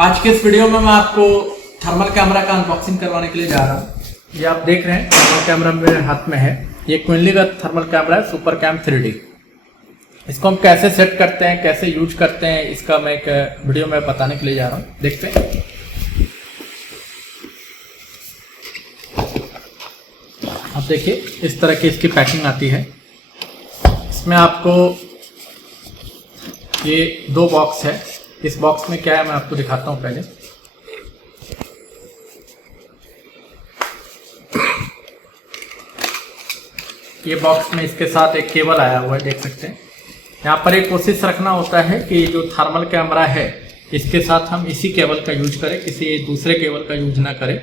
आज के इस वीडियो में मैं आपको थर्मल कैमरा का अनबॉक्सिंग करवाने के लिए जा रहा हूँ। ये आप देख रहे हैं थर्मल कैमरा मेरे हाथ में है। ये क्विनली का थर्मल कैमरा है, सुपर कैम 3D। इसको हम कैसे सेट करते हैं, कैसे यूज करते हैं, इसका मैं एक वीडियो में बताने के लिए जा रहा हूँ। देखते हैं। आप देखिए इस तरह की इसकी पैकिंग आती है। इसमें आपको ये दो बॉक्स है। इस बॉक्स में क्या है मैं आपको दिखाता हूँ पहले। ये बॉक्स में इसके साथ एक केबल आया हुआ है, देख सकते हैं। यहाँ पर एक कोशिश रखना होता है कि जो थर्मल कैमरा है इसके साथ हम इसी केबल का यूज करें, किसी दूसरे केबल का यूज ना करें।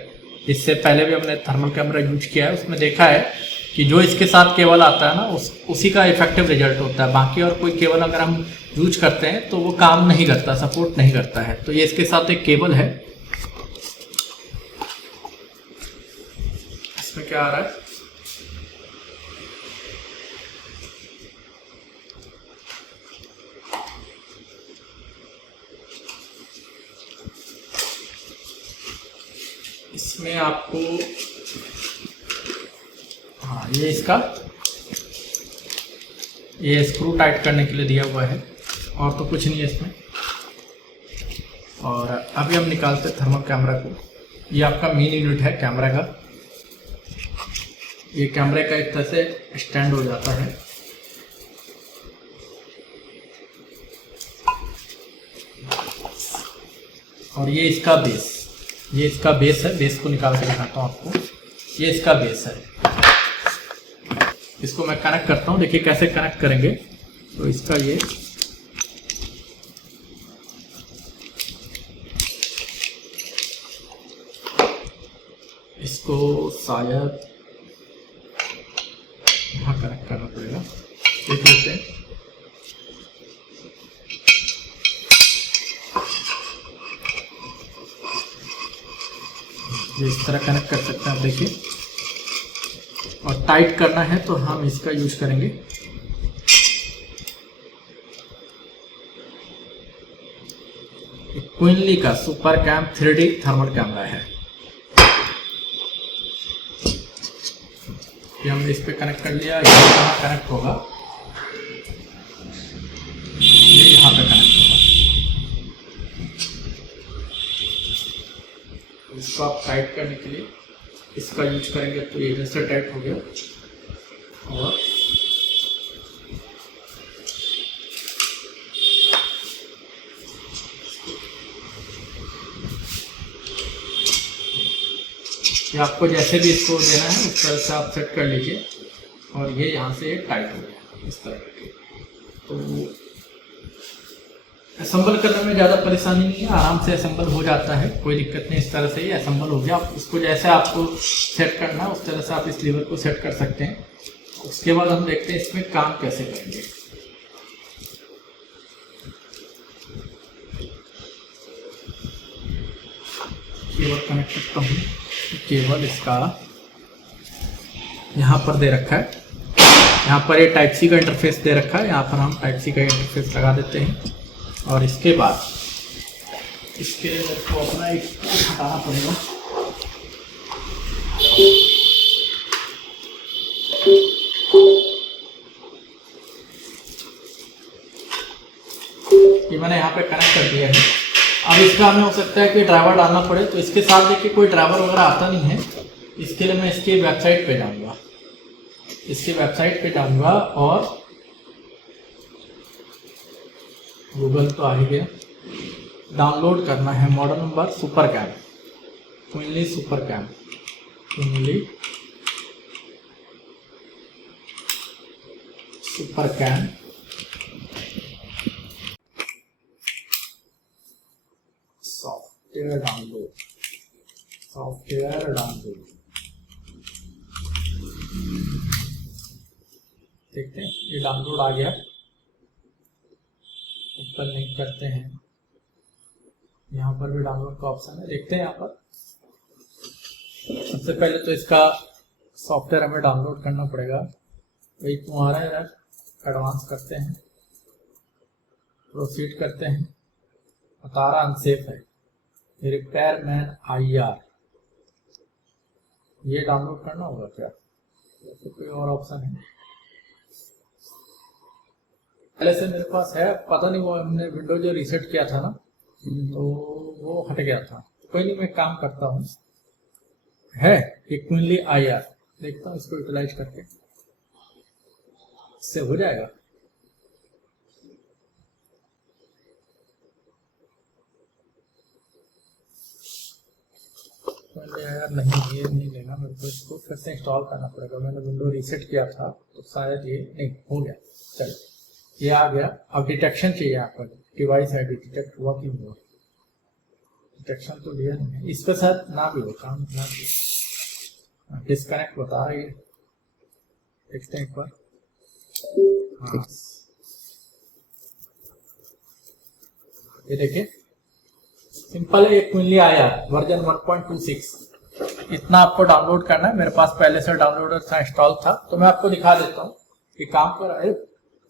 इससे पहले भी हमने थर्मल कैमरा यूज किया है, उसमें देखा है कि जो इसके साथ केबल आता है ना उसी का इफेक्टिव रिजल्ट होता है। बाकी और कोई केबल अगर हम यूज करते हैं तो वो काम नहीं करता, सपोर्ट नहीं करता है। तो ये इसके साथ एक केबल है। इसमें क्या आ रहा है, इसमें आपको ये इसका ये स्क्रू टाइट करने के लिए दिया हुआ है, और तो कुछ नहीं है इसमें। और अभी हम निकालते हैं थर्मल कैमरा को। ये आपका मेन यूनिट है कैमरा का। ये कैमरे का एक तरह से स्टैंड हो जाता है। और ये इसका बेस, ये इसका बेस है। बेस को निकाल के दिखाता हूँ आपको। ये इसका बेस है। इसको मैं कनेक्ट करता हूँ, देखिए कैसे कनेक्ट करेंगे। तो इसका ये इसको शायद यहाँ कनेक्ट करना पड़ेगा, देख लेते हैं। ये इस तरह कनेक्ट कर सकते हैं आप, देखिए। और टाइट करना है तो हम इसका यूज करेंगे। क्विनली का super cam 3D thermal camera है। ये हमने इस पे कनेक्ट कर लिया। ये कहाँ कनेक्ट होगा, ये यहाँ पे कनेक्ट होगा। इसको आप टाइट करने के लिए इसका यूज करेंगे तो ये जैसे टाइट हो गया। और ये आपको जैसे भी इसको देना है उस तरह से आप सेट कर लीजिए। और ये यहाँ से टाइट हो गया इस तरह के। तो असेंबल करने में ज़्यादा परेशानी नहीं है, आराम से असेंबल हो जाता है, कोई दिक्कत नहीं। इस तरह से ही असेंबल हो गया। आप इसको जैसे आपको सेट करना है उस तरह से आप इस लीवर को सेट कर सकते हैं। उसके बाद हम देखते हैं इसमें काम कैसे करेंगे। केबल कनेक्ट करता हूँ। केबल इसका यहाँ पर दे रखा है। यहाँ पर ये टाइप सी का इंटरफेस दे रखा है। यहाँ पर हम टाइप सी का इंटरफेस लगा देते हैं। और इसके बाद इसके को अपना एक हटाना पड़ेगा। ये मैंने यहाँ पे कनेक्ट कर दिया है। अब इसका हमें हो सकता है कि ड्राइवर डालना पड़े, तो इसके साथ देखिए कोई ड्राइवर वगैरह आता नहीं है। इसके लिए मैं इसकी वेबसाइट पे जाऊँगा, इसकी वेबसाइट पे जाऊँगा और गूगल तो आ ही गया। डाउनलोड करना है मॉडल नंबर सुपर कैम, क्विनली सुपर कैम, क्विनली super cam. Software download, software download. देखते हैं ये डाउनलोड आ गया। ऊपर लिंक करते हैं। यहाँ पर भी डाउनलोड का ऑप्शन है, देखते हैं। यहाँ पर सबसे पहले तो इसका सॉफ्टवेयर हमें डाउनलोड करना पड़ेगा। वही तुम्हारा है, एडवांस करते हैं, प्रोसीड करते हैं। बता रहा अनसेफ है। रिपेयर मैन IR, ये डाउनलोड करना होगा क्या? तो कोई और ऑप्शन है? पहले से मेरे पास है, पता नहीं वो हमने विंडो जो रीसेट किया था ना तो वो हट गया था। कोई नहीं, मैं काम करता हूँ। है एक क्विनली IR, देखता हूँ इसको यूटिलाइज करके, इससे हो जाएगा। यार नहीं, ये नहीं लेना मेरे को, इसको फिर से इंस्टॉल करना पड़ेगा। मैंने विंडो रीसेट किया था तो शायद ये नहीं हो गया। चलो ये आ गया। अब डिटेक्शन चाहिए आपको, डिवाइस ID डिटेक्ट हुआ कि हुआ। डिटेक्शन तो लिया नहीं है, इसके साथ ना भी हो काम, ना भी डिस्कनेक्ट बता रही है, देखते हैं एक बार। हाँ ये देखिए सिंपल है, एक क्विनली आया वर्जन 1.26, इतना आपको डाउनलोड करना है। मेरे पास पहले से डाउनलोडर था, इंस्टॉल था, तो मैं आपको दिखा देता हूँ कि काम कर रहा है।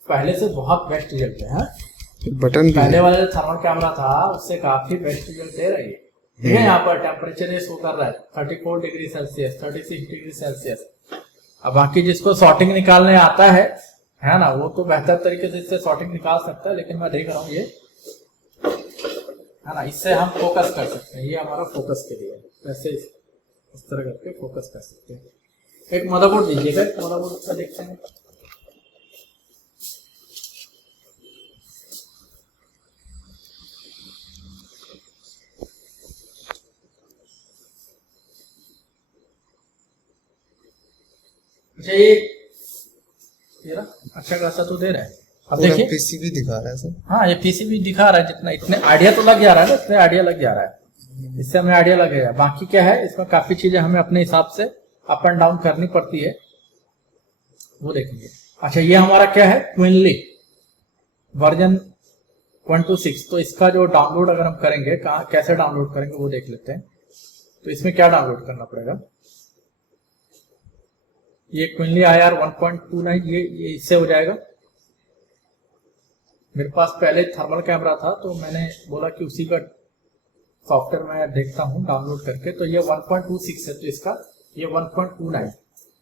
पहले से बहुत बेस्ट रिजल्ट है। बटन पहले वाला जो थर्मल कैमरा था उससे काफी बेस्ट रिजल्ट दे रही है। ठीक है, यहाँ पर टेम्परेचर ये शो कर रहा है 34 डिग्री सेल्सियस, 36 डिग्री सेल्सियस। अब बाकी जिसको शॉर्टिंग निकालने आता है ना, वो तो बेहतर तरीके से इससे शॉर्टिंग निकाल सकता है, लेकिन मैं देख रहा हूँ ये है ना, इससे हम फोकस कर सकते हैं। ये हमारा फोकस के लिए वैसे इस तरह करके फोकस कर सकते हैं। एक मदरबोर्ड दीजिएगा, एक मदरबोर्ड का देखते हैं। अच्छा ये ना अच्छा खासा तो दे रहा है। अब देखिए पीसीबी दिखा रहा है सर। हाँ ये पीसीबी दिखा रहा है, जितना इतने आइडिया तो लग जा रहा है ना, इतने आइडिया लग जा रहा है, इससे हमें आइडिया लगेगा। बाकी क्या है, इसमें काफी चीजें हमें अपने हिसाब से अप एंड डाउन करनी पड़ती है, वो देखेंगे। अच्छा ये हमारा क्या है, क्विनली वर्जन 126। तो इसका जो डाउनलोड अगर हम करेंगे, कहाँ कैसे डाउनलोड करेंगे वो देख लेते हैं। तो इसमें क्या डाउनलोड करना पड़ेगा, ये क्विनली IR 1.29, ये इससे हो जाएगा। मेरे पास पहले थर्मल कैमरा था तो मैंने बोला कि उसी का सॉफ्टवेयर मैं देखता हूँ डाउनलोड करके। तो ये 1.26 है, तो इसका ये 1.29,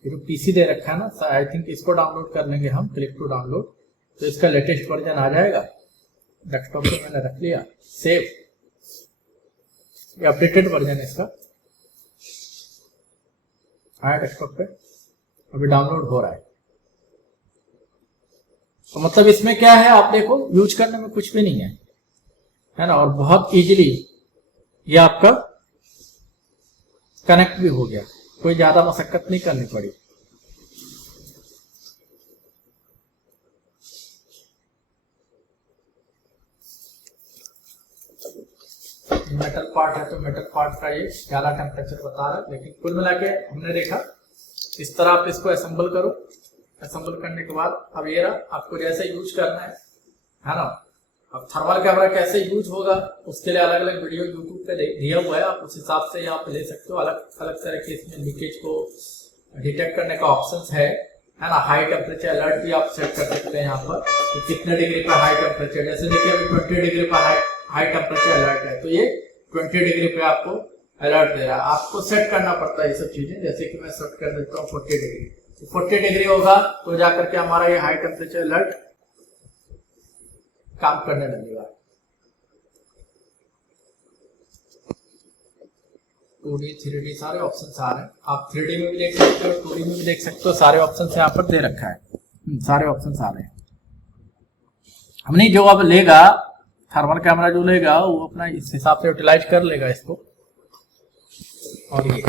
ये जो पीसी दे रखा है ना, आई थिंक इसको डाउनलोड कर लेंगे हम, क्लिक टू डाउनलोड, तो इसका लेटेस्ट वर्जन आ जाएगा। डेस्कटॉप पे मैंने रख लिया, सेव, ये अपडेटेड वर्जन है इसका, आया डेस्कटॉप पे, अभी डाउनलोड हो रहा है। तो मतलब इसमें क्या है, आप देखो यूज करने में कुछ भी नहीं है ना, और बहुत इजीली ये आपका कनेक्ट भी हो गया, कोई ज्यादा मशक्कत नहीं करनी पड़ी। मेटल पार्ट है तो मेटल पार्ट का ये ज्यादा टेम्परेचर बता रहा है, लेकिन कुल मिला के हमने देखा इस तरह आप इसको असेंबल करो। असेंबल करने के बाद अब ये रहा, आपको जैसे यूज करना है ना। अब थर्मल कैमरा कैसे यूज होगा उसके लिए अलग अलग वीडियो यूट्यूब पे दिया हुआ है, आप उस हिसाब से यहाँ पे ले सकते हो। अलग अलग तरह के इसमें लीकेज को डिटेक्ट करने का ऑप्शन है ना। हाई टेम्परेचर अलर्ट भी आप सेट कर सकते हैं यहाँ पर, तो कितने डिग्री पर हाई टेम्परेचर, जैसे देखिए अभी 20 डिग्री पर हाई टेम्परेचर अलर्ट है, तो ये 20 डिग्री पे आपको अलर्ट दे रहा है। आपको सेट करना पड़ता है ये सब चीजें, जैसे कि मैं सेट कर देता हूँ 40 डिग्री, 40 डिग्री होगा तो जाकर के हमारा ये हाई टेम्परेचर अलर्ट काम करने लगेगा। 2D 3D सारे ऑप्शन आ रहे हैं, आप 3D में भी देख सकते हो, 2D में भी देख सकते हो, सारे ऑप्शन यहाँ पर दे रखा है, सारे ऑप्शन आ रहे हैं। हमने जो अब लेगा थर्मल कैमरा जो लेगा वो अपना इस हिसाब से यूटिलाइज कर लेगा इसको। और ये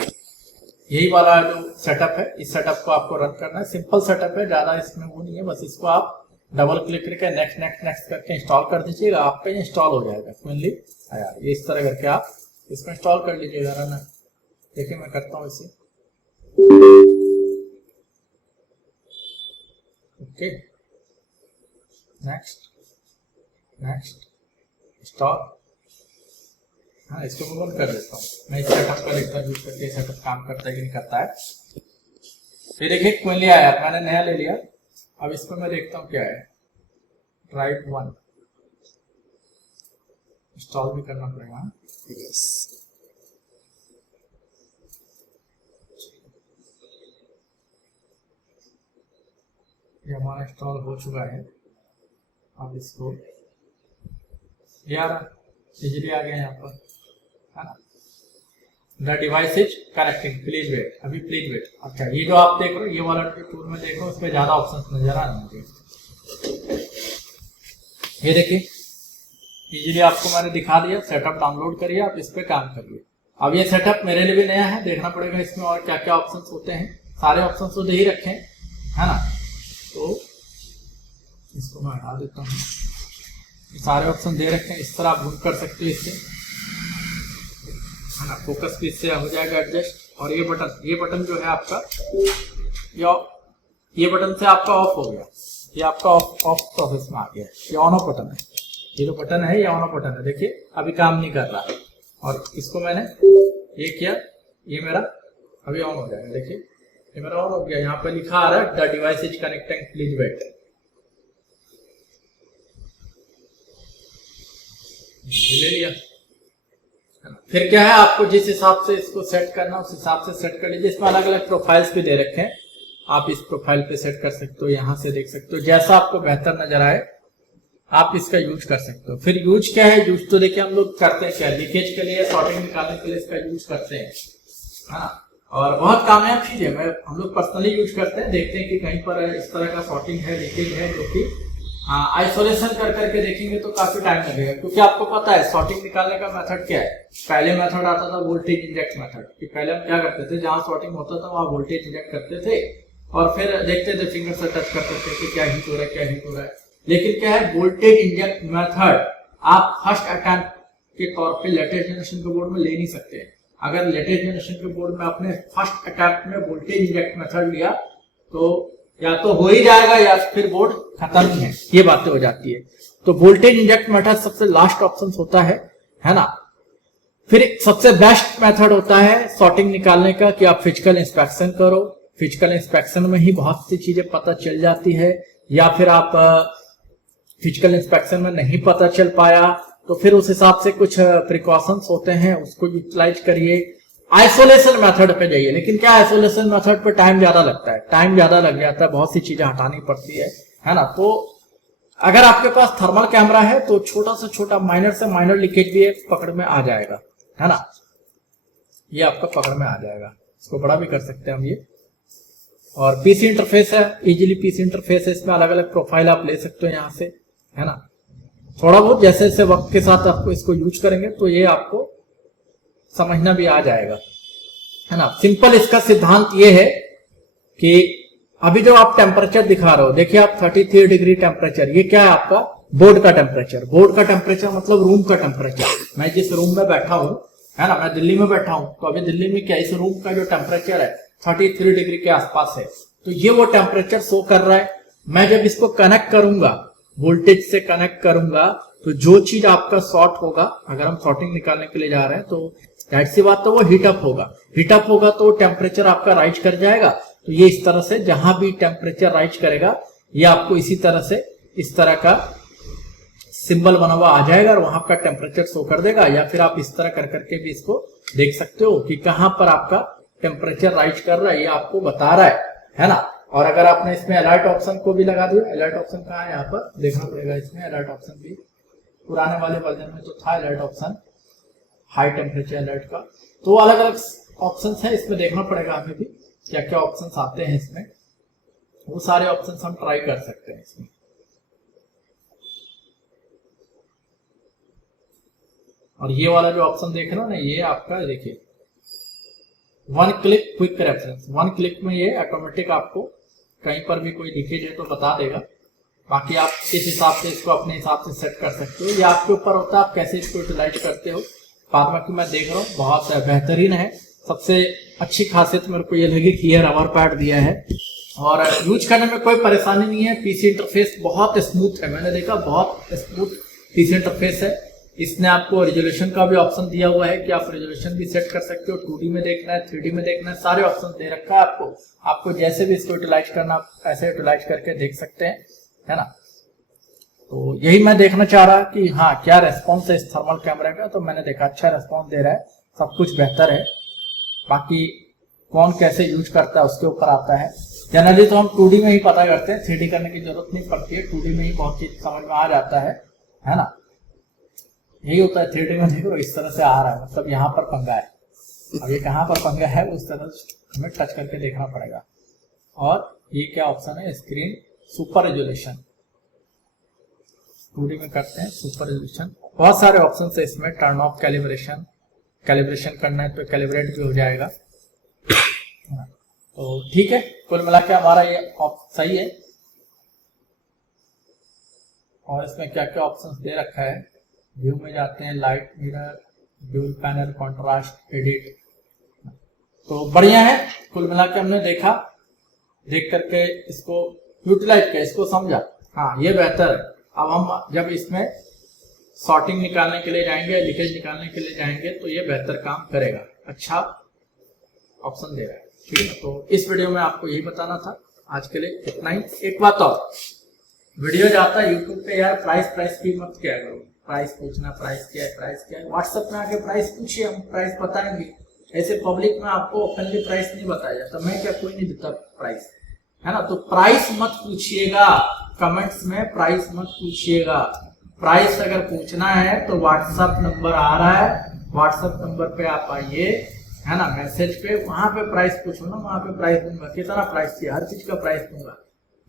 यही वाला जो सेटअप है, इस सेटअप को आपको रन करना है, सिंपल सेटअप है, ज्यादा इसमें वो नहीं है। बस इसको आप डबल क्लिक करके नेक्स्ट नेक्स्ट नेक्स्ट करके इंस्टॉल कर दीजिएगा, आप पे इंस्टॉल हो जाएगा क्विनली आया। ये इस तरह करके आप इसको इंस्टॉल कर लीजिएगा। रन देखिए मैं करता हूँ इसे, ओके नेक्स्ट नेक्स्ट इंस्टॉल। हाँ इसको मैं बंद कर देता हूँ, मैं इस सेटअप का देखता हूँ यूज करके सेटअप काम करता है कि नहीं करता है। फिर देखिए क्विनली आया, मैंने नया ले लिया। अब इसको मैं देखता हूँ क्या है, ड्राइव 1 इंस्टॉल भी करना पड़ेगा। यस। ये हमारा इंस्टॉल हो चुका है। अब इसको यार इजीली आ गया यहाँ पर, है ना। The device is connecting, please wait. अभी प्लीज वेट। अच्छा, ये जो आप देख रहे हो, ये वाला टूल में देखो, इसमें ज्यादा ऑप्शन नजर आ रहे हैं। ये देखिए, इजीली आपको मैंने दिखा दिया। सेटअप डाउनलोड करिए, आप इस पे काम करिए। अब ये सेटअप मेरे लिए भी नया है, देखना पड़ेगा इसमें और क्या क्या ऑप्शंस होते हैं। सारे ऑप्शंस तो दे ही रखे हैं, है ना। तो इसको मैं हटा देता हूँ। सारे ऑप्शन दे रखे हैं, इस तरह आप बुक कर सकते हो इससे, है ना। फोकस भी इससे हो जाएगा एडजस्ट। और ये बटन जो है आपका, ये बटन से आपका ऑफ हो गया, ये आपका ऑफ प्रोसेस में आ गया। ये ऑन ऑफ बटन है, ये जो बटन है ये ऑन ऑफ बटन है। देखिए अभी काम नहीं कर रहा है, और इसको मैंने ये किया, ये मेरा अभी ऑन हो जाएगा। देखिए ये मेरा ऑन हो गया। यहाँ पे लिखा आ रहा है the device is connecting, please wait. ले लिया। फिर क्या है, आपको जिस हिसाब से इसको सेट करना उस हिसाब से सेट कर लीजिए। इसमें अलग अलग प्रोफाइल्स भी दे रखे हैं, आप इस प्रोफाइल पे सेट कर सकते हो, यहाँ से देख सकते हो। जैसा आपको बेहतर नजर आए आप इसका यूज कर सकते हो। फिर यूज क्या है, यूज तो देखिए हम लोग करते हैं क्या, लीकेज के लिए, सॉर्टिंग निकालने के लिए इसका यूज करते हैं, है ना। और बहुत कामयाब चीज है, हम लोग पर्सनली यूज करते हैं। देखते हैं कि कहीं पर इस तरह का सॉर्टिंग है, लीकेज है, जो कि आइसोलेशन कर करके देखेंगे तो काफी टाइम लगेगा। क्योंकि आपको पता है सॉर्टिंग निकालने का मेथड क्या है। पहले मेथड आता था वोल्टेज इंजेक्ट मेथड, कि पहले हम क्या करते थे, जहां सॉर्टिंग होता था वहां वोल्टेज इंजेक्ट करते थे और फिर देखते थे, फिंगर से टच करते थे कि क्या हीट हो रहा है, क्या हीट हो रहा है। लेकिन क्या है, वोल्टेज इंजेक्ट मेथड आप फर्स्ट अटेम्प्ट के तौर पे लेटेस्ट जनरेशन के बोर्ड में ले नहीं सकते। अगर लेटेस्ट जनरेशन के बोर्ड में आपने फर्स्ट अटेम्प्ट में वोल्टेज इंजेक्ट मेथड लिया तो या तो हो ही जाएगा या फिर बोर्ड खत्म ही है, ये बातें हो जाती है। तो वोल्टेज इंजेक्ट मेथड सबसे लास्ट ऑप्शन होता है ना। फिर सबसे बेस्ट मेथड होता है सॉर्टिंग निकालने का, कि आप फिजिकल इंस्पेक्शन करो। फिजिकल इंस्पेक्शन में ही बहुत सी चीजें पता चल जाती है। या फिर आप फिजिकल इंस्पेक्शन में नहीं पता चल पाया तो फिर उस हिसाब से कुछ प्रिकॉशंस होते हैं, उसको यूटिलाइज करिए। आइसोलेशन मेथड पे जाइए, लेकिन क्या आइसोलेशन मेथड पे टाइम ज्यादा लगता है, टाइम ज्यादा लग जाता है, बहुत सी चीजें हटानी पड़ती है ना। तो अगर आपके पास थर्मल कैमरा है तो छोटा से छोटा, माइनर से माइनर लीकेज भी पकड़ में आ जाएगा, है ना। ये आपका पकड़ में आ जाएगा, इसको बड़ा भी कर सकते हैं हम ये। और पीसी इंटरफेस है, इजीली पीसी इंटरफेस है, इसमें अलग अलग प्रोफाइल आप ले सकते हो यहाँ से, है ना। थोड़ा बहुत जैसे जैसे वक्त के साथ आपको इसको यूज करेंगे तो ये आपको समझना भी आ जाएगा, है ना। सिंपल इसका सिद्धांत ये है कि अभी जो आप टेम्परेचर दिखा रहे हो, देखिए आप 33 डिग्री टेम्परेचर, ये क्या है आपका बोर्ड का टेम्परेचर। बोर्ड का टेम्परेचर मतलब रूम का टेम्परेचर। मैं जिस रूम में बैठा हूं, है ना, मैं दिल्ली में बैठा हूं, तो अभी दिल्ली में क्या इस रूम का जो टेम्परेचर है 33 डिग्री के आसपास है। तो ये वो टेम्परेचर शो कर रहा है। मैं जब इसको कनेक्ट करूंगा, वोल्टेज से कनेक्ट करूंगा, तो जो चीज आपका शॉर्ट होगा, अगर हम शॉर्टिंग निकालने के लिए जा रहे हैं तो जाहिर सी बात तो वो हीटअप होगा। हीटअप होगा तो टेम्परेचर आपका राइज कर जाएगा। तो ये इस तरह से जहां भी टेम्परेचर राइज करेगा, ये आपको इसी तरह से इस तरह का सिंबल बना हुआ आ जाएगा और वहां का टेम्परेचर शो कर देगा। या फिर आप इस तरह कर करके भी इसको देख सकते हो कि कहां पर आपका टेम्परेचर राइज कर रहा है, ये आपको बता रहा है ना। और अगर आपने इसमें अलर्ट ऑप्शन को भी लगा दिया, अलर्ट ऑप्शन कहाँ है, यहाँ पर देखना पड़ेगा। इसमें अलर्ट ऑप्शन भी पुराने वाले वर्जन में तो था alert option, high temperature alert का। तो अलग अलग ऑप्शंस है, इसमें देखना पड़ेगा हमें भी क्या क्या ऑप्शंस आते हैं इसमें। वो सारे ऑप्शंस हम ट्राई कर सकते हैं इसमें। और ये वाला जो ऑप्शन देख रहे हो ना, ये आपका देखिए one click quick reference. One click में ये ऑटोमेटिक आपको कहीं पर भी कोई लीकेज है तो बता देगा। बाकी आप इस हिसाब से इसको अपने हिसाब से सेट कर सकते हो, ये आपके ऊपर होता है आप कैसे इसको यूटिलाइज करते हो। बाद बाकी मैं देख रहा हूँ बहुत बेहतरीन है। सबसे अच्छी खासियत मेरे को ये लगी कि ये रबर पैड दिया है और यूज करने में कोई परेशानी नहीं है। पीसी इंटरफेस बहुत स्मूथ है, मैंने देखा बहुत स्मूथ पीसी इंटरफेस है। इसने आपको रेजोल्यूशन का भी ऑप्शन दिया हुआ है कि आप रेजोल्यूशन भी सेट कर सकते हो, 2D में देखना है, 3D में देखना है, सारे ऑप्शन दे रखा है आपको। आपको जैसे भी इसको यूटिलाइज करना ऐसे यूटिलाइज करके देख सकते हैं, है ना। तो यही मैं देखना चाह रहा कि हाँ क्या रेस्पॉन्स है इस थर्मल कैमरे का। तो मैंने देखा अच्छा रेस्पॉन्स दे रहा है, सब कुछ बेहतर है। बाकी कौन कैसे यूज करता है उसके ऊपर आता है। जनरली तो हम 2D में ही पता करते हैं, 3D करने की जरूरत नहीं पड़ती है, 2D में ही बहुत चीज समझ में आ जाता है ना। यही होता है 3D में, देखो इस तरह से आ रहा है, मतलब यहाँ पर पंगा है। अब ये कहाँ पर पंगा है उस तरह हमें टच करके देखना पड़ेगा। और ये क्या ऑप्शन है, स्क्रीन सुपर रेजोल्यूशन, 2D में करते हैं सुपर रेजोल्यूशन। बहुत सारे ऑप्शन है इसमें, टर्न ऑफ कैलिब्रेशन, कैलिब्रेशन करना है तो कैलिब्रेट भी हो जाएगा। तो ठीक है, कुल मिला के हमारा ये सही है। और इसमें क्या क्या ऑप्शन दे रखा है, व्यू में जाते हैं, light mirror, dual panel, contrast, edit, तो बढ़िया है। कुल मिला के हमने देखा, देख करके इसको यूटिलाइज किया, इसको समझा, हाँ ये बेहतर है। अब हम जब इसमें सॉर्टिंग निकालने के लिए जाएंगे, लीकेज निकालने के लिए जाएंगे, तो ये बेहतर काम करेगा, अच्छा ऑप्शन दे रहा है। ठीक है, तो इस वीडियो में आपको यही बताना था। आज के लिए इतना ही। एक बात और, वीडियो जाता है यूट्यूब पे यार, प्राइस की मत क्या करो, प्राइस पूछना, प्राइस क्या है, व्हाट्सएप में आके प्राइस पूछिए, हम प्राइस बताएंगे। ऐसे पब्लिक में आपको ओपनली प्राइस नहीं बताया जाता, मैं क्या कोई नहीं देता प्राइस, है ना। तो प्राइस मत पूछिएगा, कमेंट्स में प्राइस मत पूछिएगा। प्राइस अगर पूछना है तो व्हाट्सएप नंबर आ रहा है, व्हाट्सएप नंबर पे आप आइए, है ना, मैसेज पे, वहां पे प्राइस पूछो ना, वहां पे प्राइस दूंगा, कितना प्राइस चाहिए, हर चीज का प्राइस दूंगा।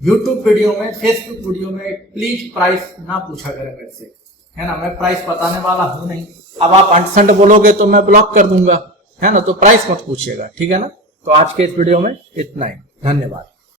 यूट्यूब वीडियो में, फेसबुक वीडियो में प्लीज प्राइस ना पूछा करें मेरे से, है ना, मैं प्राइस बताने वाला हूं नहीं। अब आप अंटसंट बोलोगे तो मैं ब्लॉक कर दूंगा, है ना, तो प्राइस मत पूछिएगा, ठीक है ना। तो आज के इस वीडियो में इतना ही, धन्यवाद।